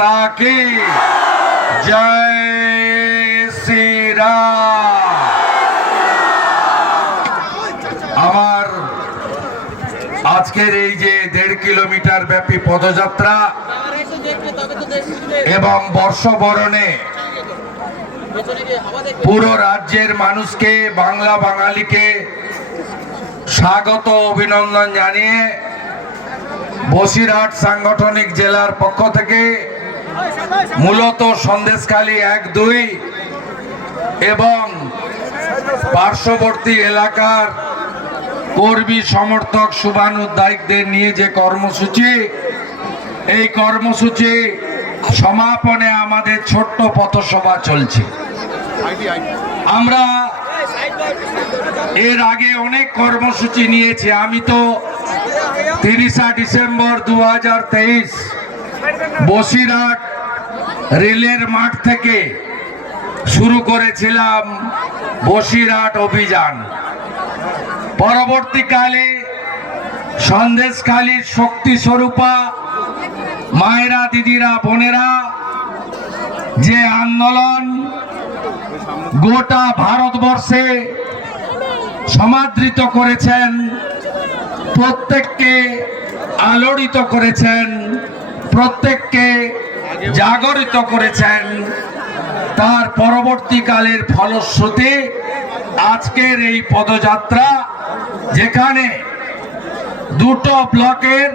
माता की जय श्री राम। আমার আজকের এই যে 1.5 কিলোমিটার ব্যাপী পদযাত্রা এবং বর্ষবরণে পুরো রাজ্যের মানুষকে, বাংলা বাঙালিকে স্বাগত অভিনন্দন জানিয়ে বসিরহাট সাংগঠনিক জেলার পক্ষ থেকে মূলত সন্দেশখালী 1-2 এবং পার্শ্ববর্তী এলাকার কর্মী সমর্থক শুভানুধ্যায়ীদের নিয়ে যে কর্মসূচি, এই কর্মসূচি সমাপনে আমাদের ছোট্ট পথসভা চলছে। আমরা এর আগে অনেক কর্মসূচি নিয়েছি। আমি তো 30 ডিসেম্বর 2023 বসিরহাট রেলের মাঠ থেকে শুরু করেছিলাম বসিরহাট অভিযান। পরবর্তীকালে সন্দেশখালীর শক্তি স্বরূপা মায়েরা, দিদিরা, বোনেরা যে আন্দোলন গোটা ভারতবর্ষে সমাদৃত করেছেন, প্রত্যেককে আলোড়িত করেছেন, প্রত্যেককে জাগরিত করেছেন, তার পরবর্তীকালের ফলশ্রুতি আজকের এই পদযাত্রা, যেখানে দুটো ব্লকের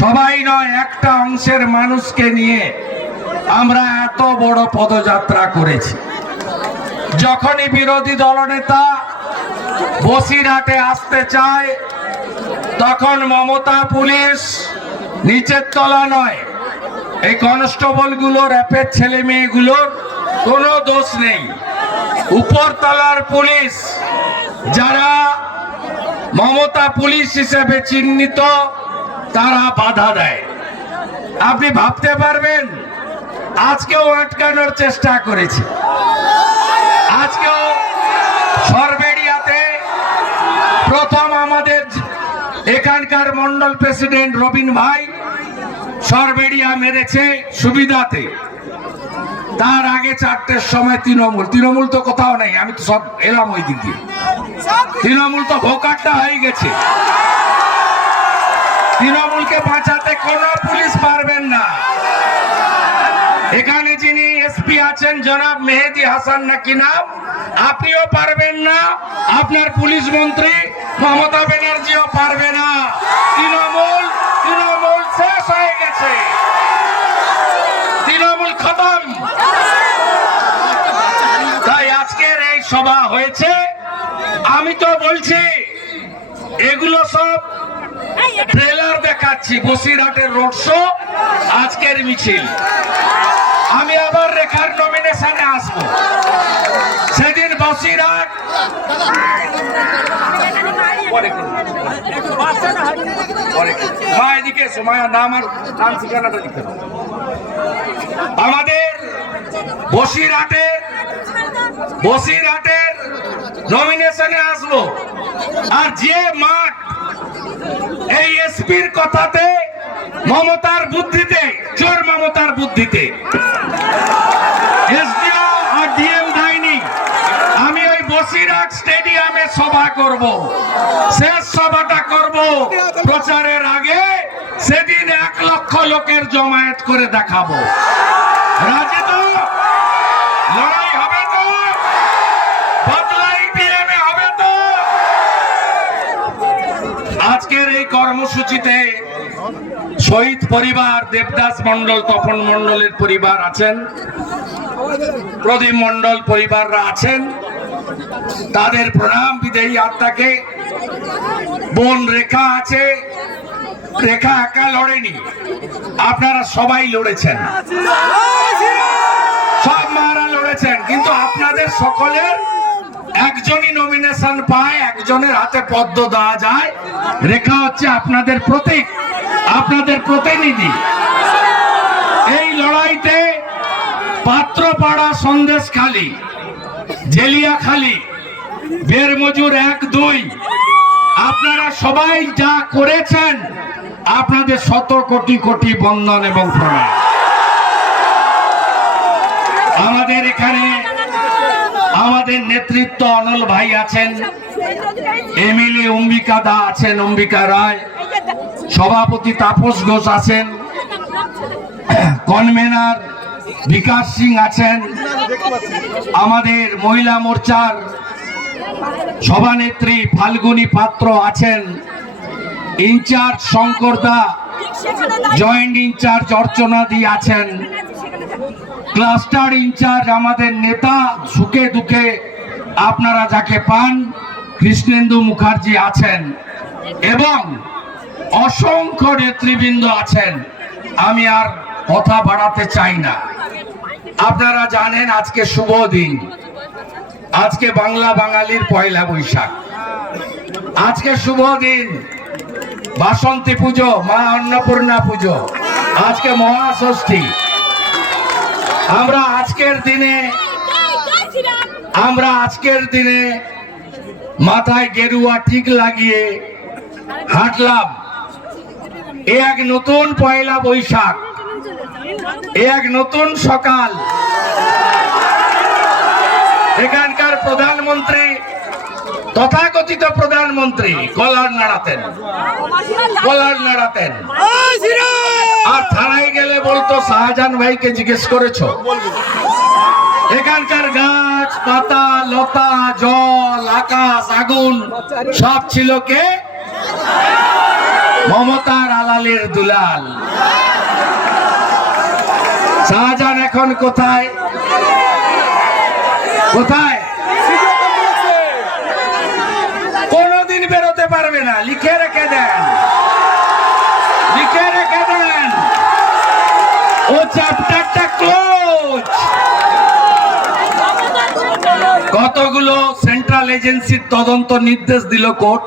সবাই নয়, একটা অংশের মানুষকে নিয়ে আমরা এত বড় পদযাত্রা করেছি। যখনই বিরোধী দলনেতা বসিরহাটে আসতে চায়, তখন মমতা পুলিশ নিচের তলা নয়, এই কনস্টেবলগুলো, র্যাপের ছেলে মেয়েগুলোর কোনো দোষ নেই। উপরতলার পুলিশ, যারা মমতা পুলিশ হিসেবে চিহ্নিত, তারা বাধা দেয়। আপনি ভাবতে পারবেন, আজকেও আটকানোর চেষ্টা করেছে। আজকেও সরবেড়িয়াতে প্রথম আমাদের এখানকার মন্ডল প্রেসিডেন্ট রবিন ভাই সরবেড়িয়া মেরেছে সুবিধাতে। তার আগে 4টের সময় তৃণমূল তো কোথাও নেই, আমি তো সব এলাম ওই দিক দিয়ে। তৃণমূল তো ভোকাট্টা হয়ে গেছে। তৃণমূলকে বাঁচাতে কোনো পুলিশ পারবেন না। এখানে যিনি এসপি আছেন জনাব মেহেদি হাসান নাকি নাম, আপনিও পারবেন না, আপনার পুলিশ মন্ত্রী মমতা ব্যানার্জিও পারবে না। তৃণমূল শেষ হয়ে গেছে, তৃণমূল খতম। তাই আজকের এই সভা হয়েছে। আমি তো বলছি, এগুলো সব ট্রেলার দেখাচ্ছি। বসিরহাটের রোড শো, আজকের মিছিল। আমি আবার রেখার নমিনেশনে আসবো। সেদিন বসিরহাট আমাদের বসিরহাটের নমিনেশনে আসবো। আর যে মাঠ এই এসপির কথাতে, মমতার বুদ্ধিতে, চোর মমতার বুদ্ধিতে এসডিও আর ডিএম দেয়নি, আমি ওই বসিরহাট স্টেডিয়ামে সভা করব। শেষ সভাটা করব প্রচারের আগে। সেদিন 1 লক্ষ লোকের জমায়েত করে দেখাবো। রাজি তো? লড়াই হবে তো? বদলাই ডিএমে হবে তো? আজকের এই কর্মসূচিতে শহীদ পরিবার, দেবদাস মন্ডল, তপন মন্ডলের পরিবার আছেন, প্রদীপ মন্ডল পরিবাররা আছেন। তাদের প্রণাম, বিদেহী আত্মাকে। বোন রেখা আছে, রেখা একা লড়েনি, আপনারা সবাই লড়েছেন, সব মারা লড়েছেন, কিন্তু আপনাদের সকলের একজনই নমিনেশন পায়, একজনের হাতে পদ্ম দেওয়া যায়। রেখা হচ্ছে আপনাদের প্রতীক, আপনাদের প্রতিনিধি। এই লড়াইতে পাত্রপাড়া, সন্দেশখালী, জেলিয়াখালী, বেরমজুর 1-2 আপনারা সবাই যা করেছেন, আপনাদের শত কোটি কোটি বন্দন এবং প্রণাম। আমাদের এখানে আমাদের নেতৃত্ব অনল ভাই আছেন, এমএলএ অম্বিকা দা আছেন, অম্বিকা রায়, সভাপতি তাপস ঘোষ আছেন, কনভেনার বিকাশ সিং আছেন, আমাদের মহিলা মোর্চার সভানেত্রী ফাল্গুনী পাত্র আছেন, ইনচার্জ শঙ্কর দা, জয়েন্ট ইনচার্জ অর্চনা দি আছেন, ক্লাস্টার ইনচার্জ আমাদের নেতা সুখে দুঃখে আপনারা যাকে পান কৃষ্ণেন্দু মুখার্জি আছেন এবং অসংখ্য নেতৃবৃন্দ আছেন। আমি আর কথা বাড়াতে চাই না। আপনারা জানেন আজকে শুভ দিন, আজকে বাংলা বাঙালির পয়লা বৈশাখ, আজকে শুভ দিন, বাসন্তী পুজো, মা অন্নপূর্ণা পুজো, আজকে মহাষষ্ঠী। আমরা আজকের দিনে মাথায় গেরুয়া টিক লাগিয়ে হাঁটলাম। এক নতুন পয়লা বৈশাখ, এক নতুন সকাল। এখানকার প্রধানমন্ত্রী, তথাকথিত প্রধানমন্ত্রী কলার নাড়াতেন, আর থানায় গেলে বলতো শাহজাহান ভাইকে জিজ্ঞেস করেছো। এখানকার গাছ পাতা লতা জল আকাশ আগুন সব ছিল কে? মমতার আলালের দুলাল। শাহজাহান এখন কোথায়? কোনদিন বেরোতে পারবে না, লিখে রেখে দেন। ও চ্যাপ্টারটা ক্লোজ। কতগুলো সেন্ট্রাল এজেন্সির তদন্ত নির্দেশ দিল কোর্ট,